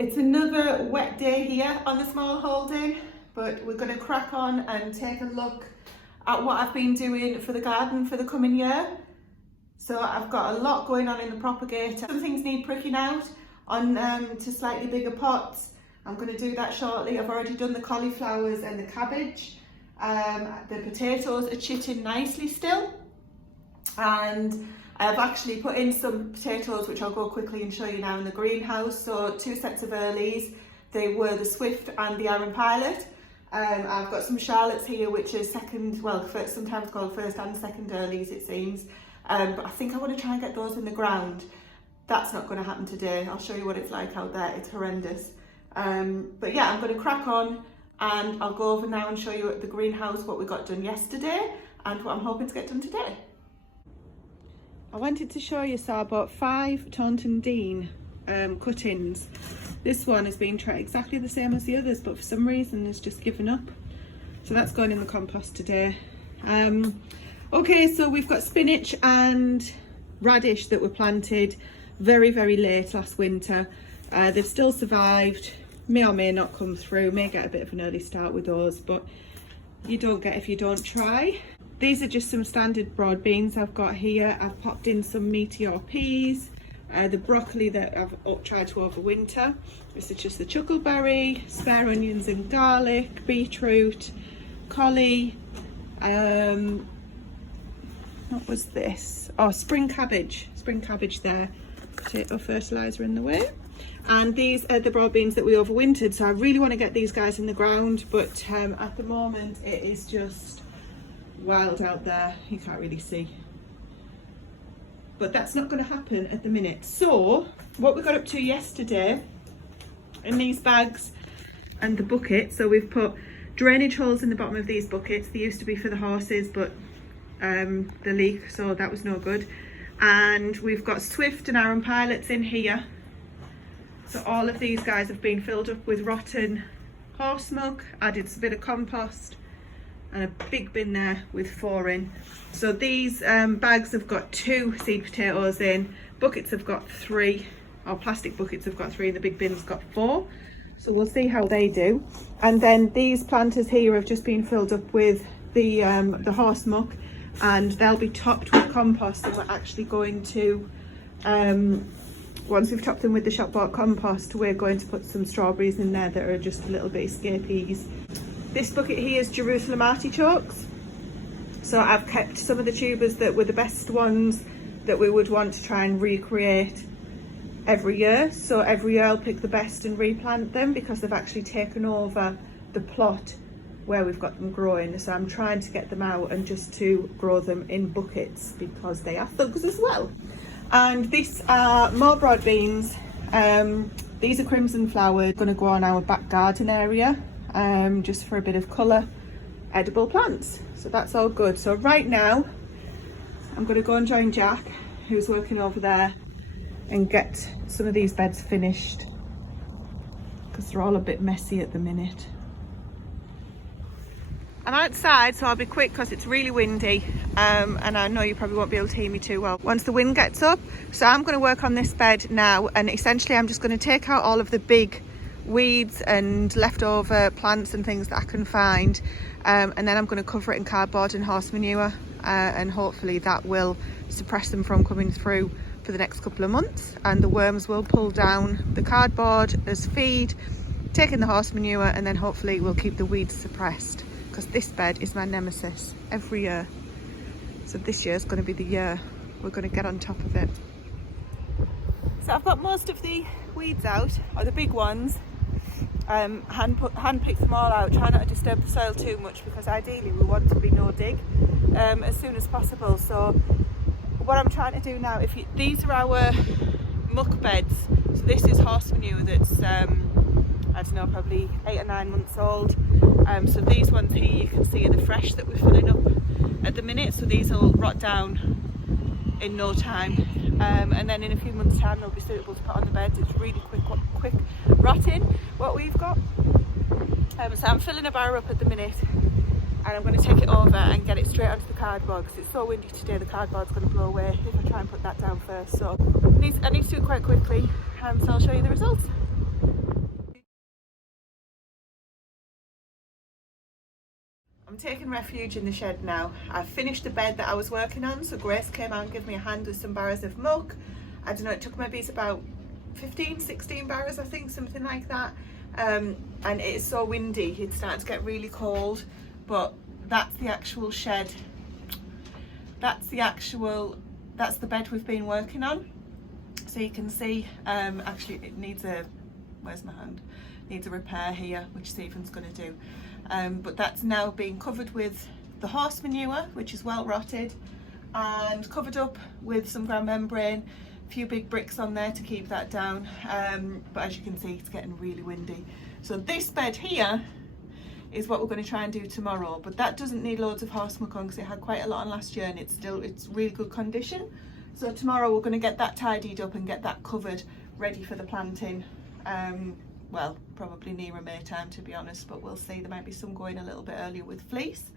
It's another wet day here on the Smallholding, but we're going to crack on and take a look at what I've been doing for the garden for the coming year. So I've got a lot going on in the propagator. Some things need pricking out on to slightly bigger pots. I'm going to do that shortly. I've already done the cauliflowers and the cabbage. The potatoes are chitting nicely still, and I've actually put in some potatoes which I'll go quickly and show you now in the greenhouse. So 2 sets of earlies. They were the Swift and the Iron Pilot. I've got some Charlottes here which are second, well, sometimes called first and second earlies it seems. But I think I want to try and get those in the ground. That's not going to happen today. I'll show you what it's like out there. It's horrendous. But yeah, I'm going to crack on and I'll go over now and show you at the greenhouse what we got done yesterday and what I'm hoping to get done today. I wanted to show you, so I bought 5 Taunton Dean cuttings. This one has been tried exactly the same as the others, but for some reason has just given up. So that's going in the compost today. Okay, so we've got spinach and radish that were planted very, very late last winter. They've still survived, may or may not come through, may get a bit of an early start with those, but you don't get if you don't try. These are just some standard broad beans I've got here. I've popped in some meteor peas, the broccoli that I've tried to overwinter. This is just the chuckleberry, spare onions and garlic, beetroot, collie, what was this? Oh, spring cabbage there. Potato fertilizer in the way. And these are the broad beans that we overwintered. So I really want to get these guys in the ground, but at the moment it is just wild out there. You can't really see, but that's not going to happen at the minute. So what we got up to yesterday in these bags and the bucket, so we've put drainage holes in the bottom of these buckets. They used to be for the horses, but the leak, so that was no good. And we've got Swift and Iron Pilots in here. So all of these guys have been filled up with rotten horse milk, added a bit of compost, and a big bin there with 4 in. So these bags have got 2 seed potatoes in, buckets have got 3, or plastic buckets have got 3, and the big bin's got 4. So we'll see how they do. And then these planters here have just been filled up with the horse muck, and they'll be topped with compost, and we're actually going to, once we've topped them with the shop bought compost, we're going to put some strawberries in there that are just a little bit escapees. This bucket here is Jerusalem artichokes. So I've kept some of the tubers that were the best ones that we would want to try and recreate every year. So every year I'll pick the best and replant them because they've actually taken over the plot where we've got them growing. So I'm trying to get them out and just to grow them in buckets because they are thugs as well. And these are more broad beans. These are crimson flowered, going to go on our back garden area. Just for a bit of colour, edible plants. So that's all good. So right now I'm going to go and join Jack, who's working over there, and get some of these beds finished because they're all a bit messy at the minute. I'm outside, so I'll be quick because it's really windy, and I know you probably won't be able to hear me too well once the wind gets up. So I'm going to work on this bed now, and essentially I'm just going to take out all of the big weeds and leftover plants and things that I can find, and then I'm going to cover it in cardboard and horse manure, and hopefully that will suppress them from coming through for the next couple of months, and the worms will pull down the cardboard as feed, take in the horse manure, and then hopefully we'll keep the weeds suppressed, because this bed is my nemesis every year. So this year is going to be the year we're going to get on top of it. So I've got most of the weeds out, or the big ones. Hand pick them all out, try not to disturb the soil too much because ideally we want to be no dig as soon as possible. So what I'm trying to do now, these are our muck beds. So this is horse manure that's I don't know, probably 8 or 9 months old. So these ones here you can see are the fresh that we're filling up at the minute. So these will rot down in no time, and then in a few months time they'll be suitable to put on the beds. It's really quick rotting what we've got. So I'm filling a barrow up at the minute, and I'm going to take it over and get it straight onto the cardboard because it's so windy today. The cardboard's going to blow away if I try and put that down first. So I need to do it quite quickly, so I'll show you the results. taking refuge in the shed now. I've finished the bed that I was working on, so Grace came out and gave me a hand with some barrows of muck. I don't know, it took maybe about 15, 16 barrows, I think, something like that. And it's so windy, it's starting to get really cold, but that's the actual shed. That's the bed we've been working on. So you can see, actually it needs a, where's my hand? Needs a repair here, which Stephen's going to do. But that's now being covered with the horse manure, which is well rotted, and covered up with some ground membrane, a few big bricks on there to keep that down. But as you can see, it's getting really windy. So this bed here is what we're going to try and do tomorrow, but that doesn't need loads of horse muck on because it had quite a lot on last year and it's really good condition. So tomorrow we're going to get that tidied up and get that covered, ready for the planting. Well, probably nearer May time, to be honest, but we'll see. There might be some going a little bit earlier with fleece.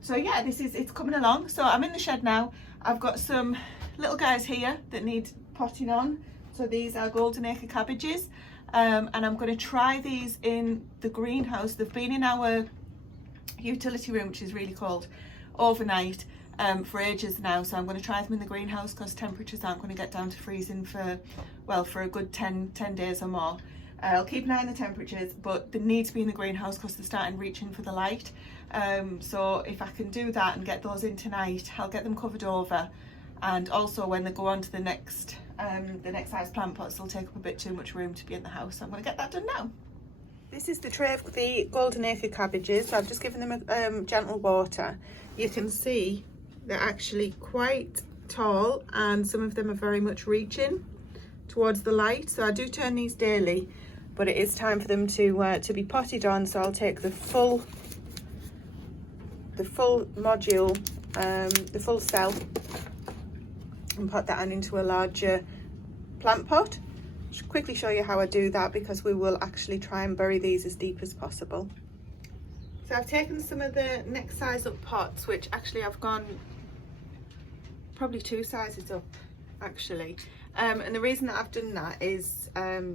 So yeah, it's coming along. So I'm in the shed now. I've got some little guys here that need potting on. So these are golden acre cabbages, and I'm going to try these in the greenhouse. They've been in our utility room, which is really cold, overnight for ages now. So I'm going to try them in the greenhouse because temperatures aren't going to get down to freezing for a good 10 days or more. I'll keep an eye on the temperatures, but they need to be in the greenhouse because they're starting reaching for the light. So if I can do that and get those in tonight, I'll get them covered over. And also when they go on to the next size plant pots, they'll take up a bit too much room to be in the house. So I'm going to get that done now. This is the tray of the golden acre cabbages. So I've just given them a gentle water. You can see they're actually quite tall and some of them are very much reaching towards the light. So I do turn these daily, but it is time for them to be potted on. So I'll take the full module, the full cell, and put that on into a larger plant pot. Just quickly show you how I do that because we will actually try and bury these as deep as possible. So I've taken some of the next size up pots, which actually I've gone probably 2 sizes up actually. And the reason that I've done that is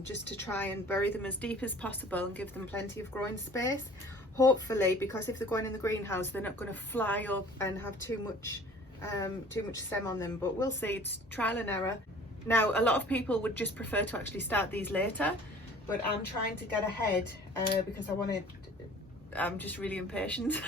just to try and bury them as deep as possible and give them plenty of growing space. Hopefully, because if they're going in the greenhouse, they're not going to fly up and have too much stem on them, but we'll see. It's trial and error. Now, a lot of people would just prefer to actually start these later, but I'm trying to get ahead because I'm just really impatient.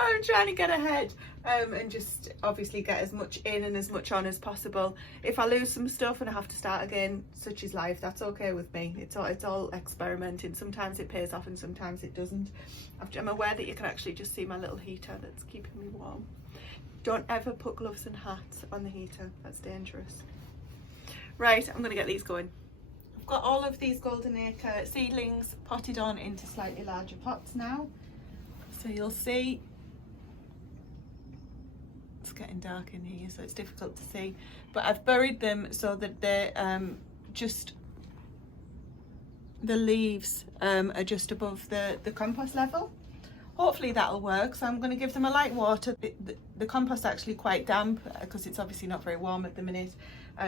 I'm trying to get ahead and just obviously get as much in and as much on as possible. If I lose some stuff and I have to start again, such is life. That's okay with me. It's all experimenting. Sometimes it pays off and sometimes it doesn't. I'm aware that you can actually just see my little heater that's keeping me warm. Don't ever put gloves and hats on the heater. That's dangerous. Right, I'm going to get these going. I've got all of these golden acre seedlings potted on into slightly larger pots now. So you'll see it's getting dark in here, so it's difficult to see, but I've buried them so that they're just the leaves are just above the compost level. Hopefully that'll work. So I'm going to give them a light water. The compost's actually quite damp because it's obviously not very warm at the minute,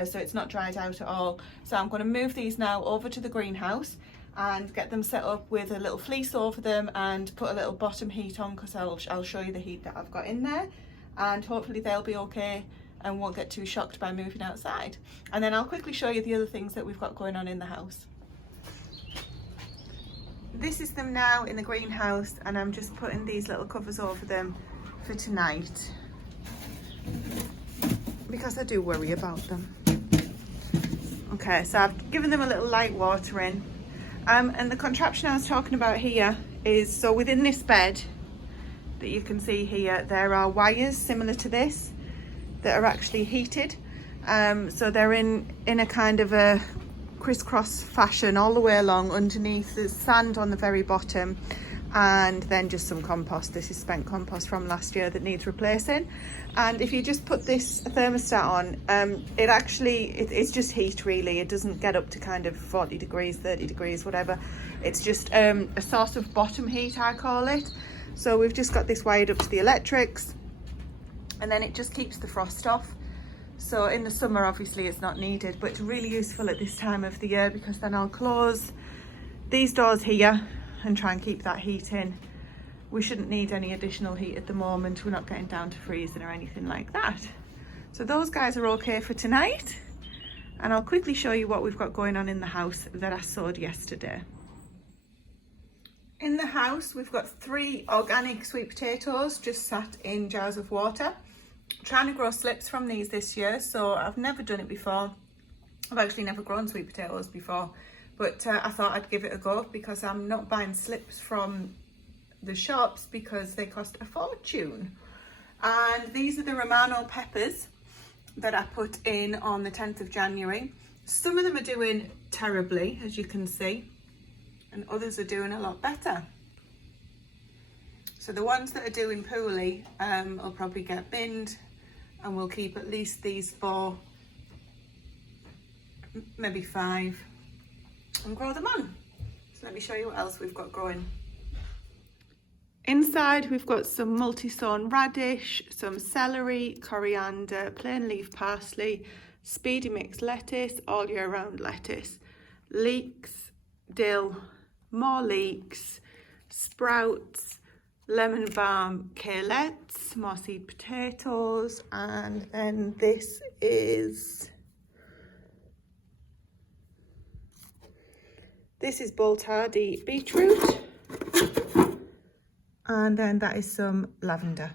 so it's not dried out at all. So I'm going to move these now over to the greenhouse and get them set up with a little fleece over them and put a little bottom heat on because I'll show you the heat that I've got in there, and hopefully they'll be okay and won't get too shocked by moving outside. And then I'll quickly show you the other things that we've got going on in the house. This is them now in the greenhouse, and I'm just putting these little covers over them for tonight because I do worry about them. Okay, so I've given them a little light watering. And the contraption I was talking about here is, so within this bed that you can see here, there are wires similar to this that are actually heated. So they're in a kind of a crisscross fashion all the way along. Underneath there's sand on the very bottom, and then just some compost. This is spent compost from last year that needs replacing. And if you just put this thermostat on, it's just heat really. It doesn't get up to kind of 40 degrees, 30 degrees, whatever. It's just a source of bottom heat, I call it. So we've just got this wired up to the electrics, and then it just keeps the frost off. So in the summer obviously it's not needed, but it's really useful at this time of the year because then I'll close these doors here and try and keep that heat in. we shouldn't need any additional heat at the moment. We're not getting down to freezing or anything like that. So those guys are okay for tonight. And I'll quickly show you what we've got going on in the house that I sowed yesterday. In the house, we've got 3 organic sweet potatoes just sat in jars of water. I'm trying to grow slips from these this year, so I've never done it before. I've actually never grown sweet potatoes before, but I thought I'd give it a go because I'm not buying slips from the shops because they cost a fortune. And these are the Romano Peppers that I put in on the 10th of January. Some of them are doing terribly, as you can see, and others are doing a lot better. So the ones that are doing poorly will probably get binned, and we'll keep at least these 4, maybe 5, and grow them on. So let me show you what else we've got growing. Inside we've got some multi-sown radish, some celery, coriander, plain leaf parsley, speedy mix lettuce, all year round lettuce, leeks, dill, more leeks, sprouts, lemon balm, kalettes, more seed potatoes, and then this is Boltardi beetroot, and then that is some lavender.